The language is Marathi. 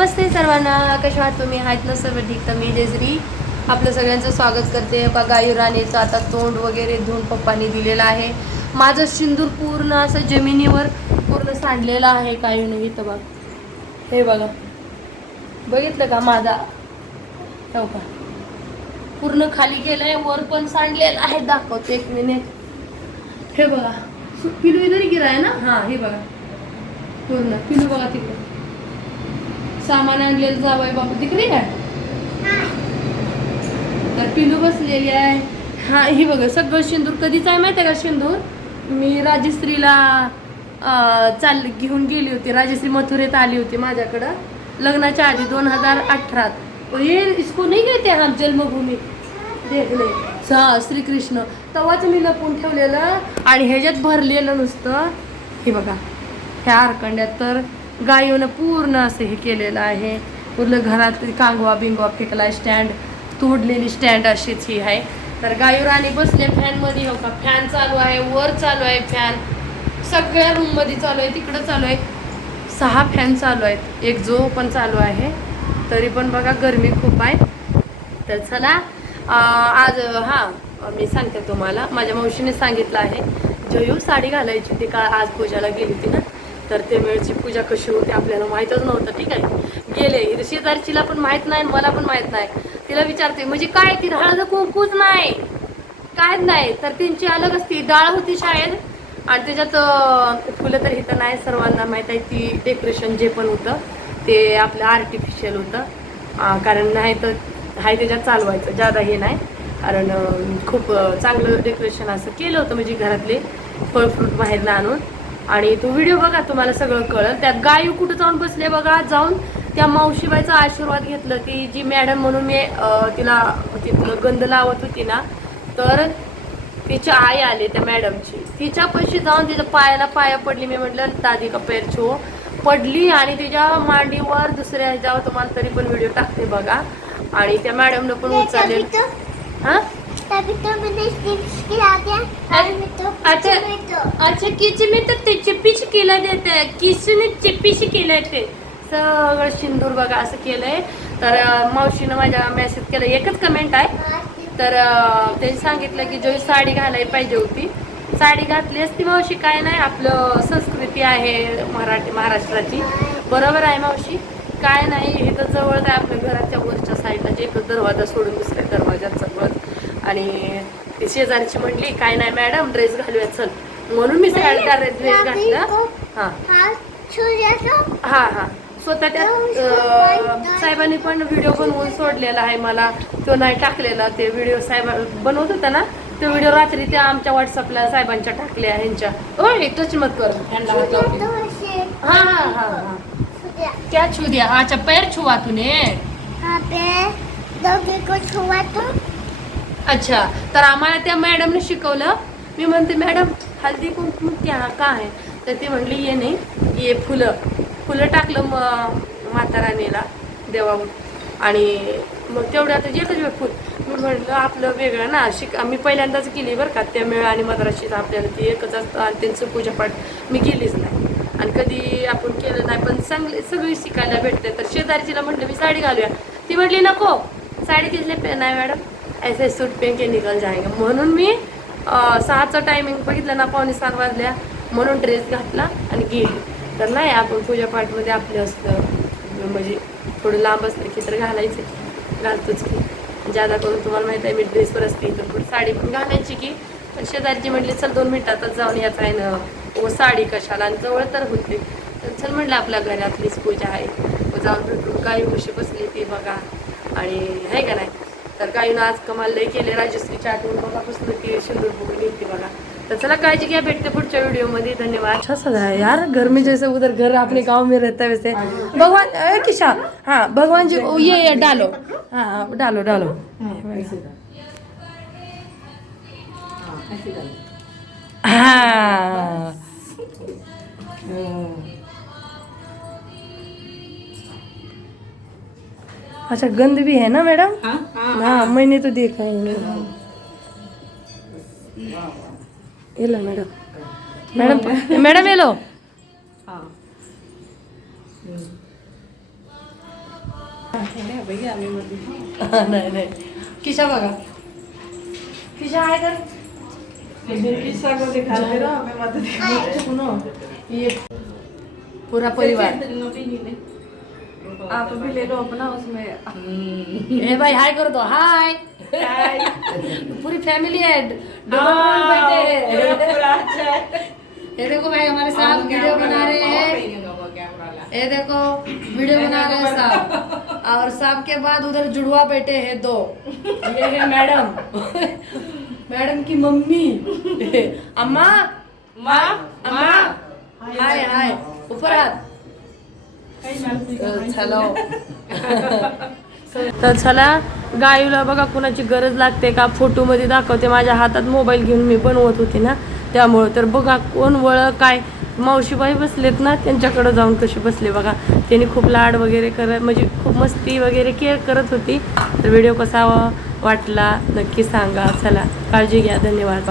नमस्ते सर्वांना. कशा आहात तुम्ही आहेत ना सर्व ठीक? तर मी डेझरी. आपलं सगळ्यांचं स्वागत करते. बघा राणीचं आता तोंड वगैरे धुवून पप्पांनी दिलेलं आहे. माझं सिंदूर पूर्ण असं जमिनीवर पूर्ण सांडलेलं आहे. काही नाही इथं बघ. हे बघा. बघितलं का माझा? हो का? पूर्ण खाली गेलंय वर पण सांडलेलं आहे. दाखवते एक मिनिट हे बघा. पिलू इधर गिरा आहे ना? हा हे बघा. पूर्ण. पिलू बघा तिकडे. सामान आणलेलं जावंय बाबू. तिकडे काय तर पिलू बसलेली आहे. हा ही बघा सगळं शेंदूर. कधीच आहे माहिती आहे का शेंदूर? मी राजश्रीला चाल घेऊन गेली होती. राजश्री मथुरेत आली होती माझ्याकडं. लग्नाच्या आधी दोन हजार अठरात. हे इसको नाही घेते हा जन्मभूमी? देखले. हा श्रीकृष्ण. तेव्हाच मी लपून ठेवलेलं आणि ह्याच्यात भरलेलं नुसतं. हे बघा. ह्या आरकंड्यात तर गायीनं पूर्ण असं हे केलेलं आहे. पूर्ण घरात कांगवा बिंगवा फेकला स्टँड तोडलेली स्टँड अशीच ही आहे. तर गायूर आणि बसले फॅनमध्ये हो का? फॅन चालू आहे वर चालू आहे फॅन. सगळ्या रूममध्ये चालू आहे तिकडं चालू आहे. सहा फॅन चालू आहेत. एक जो पण चालू आहे. तरी पण बघा गरमी खूप आहे. तर चला आज हां मी सांगते तुम्हाला. माझ्या मावशीने सांगितलं आहे. जयू साडी घालायची ती का आज पूजाला गेली होती ना. तर ते वेळची पूजा कशी होती आपल्याला माहीतच नव्हतं ठीक आहे? गेले. इथं शेजारचीला पण माहीत नाही मला पण माहीत नाही. तिला विचारते म्हणजे काय? ती हळद कुंकूच नाही. काय नाही. तर त्यांची अलग असती. डाळ होती शाळेत. आणि त्याच्यात फुलं तर इथं नाही सर्वांना माहीत आहे. ती डेकोरेशन जे पण होतं ते आपलं आर्टिफिशियल होतं. कारण नाही तर हाय त्याच्यात चालवायचं. जादा हे नाही. कारण खूप चांगलं डेकोरेशन असं केलं होतं म्हणजे घरातले फळ फ्रूट बाहेरनं आणून. आणि तो व्हिडिओ बघा तुम्हाला सगळं कळलं. त्यात गायू कुठं जाऊन बसले बघा जाऊन त्या मावशीबाईचा आशीर्वाद घेतलं ती जी मॅडम म्हणून मी तिला तिथलं गंध लावत होती ना तर तिची आई आली त्या मॅडमची तिच्या पैशी जाऊन तिच्या पायाला पाया पडली. मी म्हटलं दादी का पैर छो. पडली आणि तिच्या मांडीवर दुसऱ्या ह्याच्यावर तुम्हाला तरी पण व्हिडिओ टाकते बघा. आणि त्या मॅडमनं पण उचलले. हा? तभी तो मैंने स्टिक्स खिला दिया। और मैं तो अच्छा अच्छा किची मी तर ते चिप्पीच केलं देते किचने चिप्पीशी केलंय ते सगळं सिंदूर बघा असं केलंय. तर मावशीनं माझ्या मेसेज केलं एकच कमेंट आहे. तर त्यांनी सांगितलं की जो साडी घालायला पाहिजे होती साडी घातली असती मावशी काय नाही आपलं संस्कृती आहे मराठी महाराष्ट्राची. बरोबर आहे मावशी? काय नाही हे तर जवळच आहे आपल्या घराच्या वरच्या साईडला जे एकच दरवाजा सोडून दुसऱ्या दरवाजात जवळ आणि ती शेजारची म्हणली काय नाही मॅडम ड्रेस घालूया चल. म्हणून मी साडीदार ड्रेस घातला. हां. हा हा. स्वतः त्या साहेबांनी पण व्हिडिओ बनवून सोडलेला आहे मला. तो नाही टाकलेला ते व्हिडिओ साहेब बनवत होता ना तो व्हिडिओ रात्री त्या आमच्या व्हॉट्सअपला साहेबांच्या टाकल्या ह्यांच्या. ओ टच मत कर. हा हा हा हा. क्या छू दिया अच्छा पैर छुआ तूने. हाँ पे दोगे को छुआ तो. अच्छा तर आम्हाला त्या मॅडमने शिकवलं. मी म्हणते मॅडम हल्दी कुंकू त्या का आहे? तर ती म्हणली ये नाही ये फुलं. फुलं टाकलं मग म्हाताराणीला देवा देवावर आणि मग तेवढं आता एकच वेळ फुल मी म्हटलं आपलं वेगळं ना शिक आम्ही पहिल्यांदाच केली बरं का त्या मेळ आणि मद्राशीत आपल्याला ती एकच असतं आणि त्यांचं पूजापाठ मी केलीच नाही. आणि कधी आपण केलं नाही पण चांगली सगळी शिकायला भेटते. तर शेजारीला म्हटलं मी साडी घालूया. ती म्हटली नको साडी घेतली नाही मॅडम ऐसे सूट पेन के निकल जाएंगे। म्हणून मी सहाचं टायमिंग बघितलं ना पावणे सात वाजल्या म्हणून ड्रेस घातला आणि गेली. तर नाही आपण पूजापाठमध्ये आपलं असतं. म्हणजे थोडं लांब असलं की तर घालायचं की घालतोच की. जादा करून तुम्हाला माहीत आहे मी ड्रेसवर असते तर पुढे साडी पण घालायची की. पण शेजारची म्हटली चल दोन मिनिटातच जाऊन याचा आहे ना व साडी कशाला? आणि जवळ तर होते. तर चल म्हटलं आपल्या घरातलीच पूजा आहे. व जाऊन भेटून काही उशी बसली ती बघा. आणि आहे का नाही? तर गायीनं आज कमाल लय केले राजश्रीच्या आठवण बघापासून की सिंदूर बघून येते बघा. चला काळजी घ्या भेटते पुढच्या व्हिडिओमध्ये धन्यवाद. अच्छा सदा यार घर में जैसे उधर घर अपने गांव में रहता है वैसे. भगवान ए, किशा हाँ भगवान जी ओ, ये ये डालो. हाँ हाँ डालो डालो. हाँ. अच्छा गंद भी है ना मैडम? हाँ मैंने तो देखा है। ये लो मैडम। Madam madam. ये लो। नाही नाही। किशा बघा किशा आहे तर सुनो, ये पूरा परिवार। आप भी ले लो अपना उसमें। ए भाई हाय कर दो हाय। पूरी फैमिली है बैठे हैं। ये देखो भाई हमारे साहब वीडियो बना रहे हैं। ये देखो वीडियो बना रहे हैं साहब। और साहब के बाद उधर जुड़वा बैठे हैं दो। ये है मैडम। मैडम की मम्मी। अम्मा। माँ। अम्मा। हाय हाय। ऊपर हाथ। तर चला गाईला बघा कुणाची गरज लागते का? फोटोमध्ये दाखवते माझ्या हातात मोबाईल घेऊन मी बनवत होते ना. त्यामुळं तर बघा कोण वळ काय. मावशीबाई बसलेत ना त्यांच्याकडे जाऊन कशी बसले बघा. त्यांनी खूप लाड वगैरे करत म्हणजे खूप मस्ती वगैरे केअर करत होती. तर व्हिडिओ कसा वाटला नक्की सांगा. चला काळजी घ्या. धन्यवाद.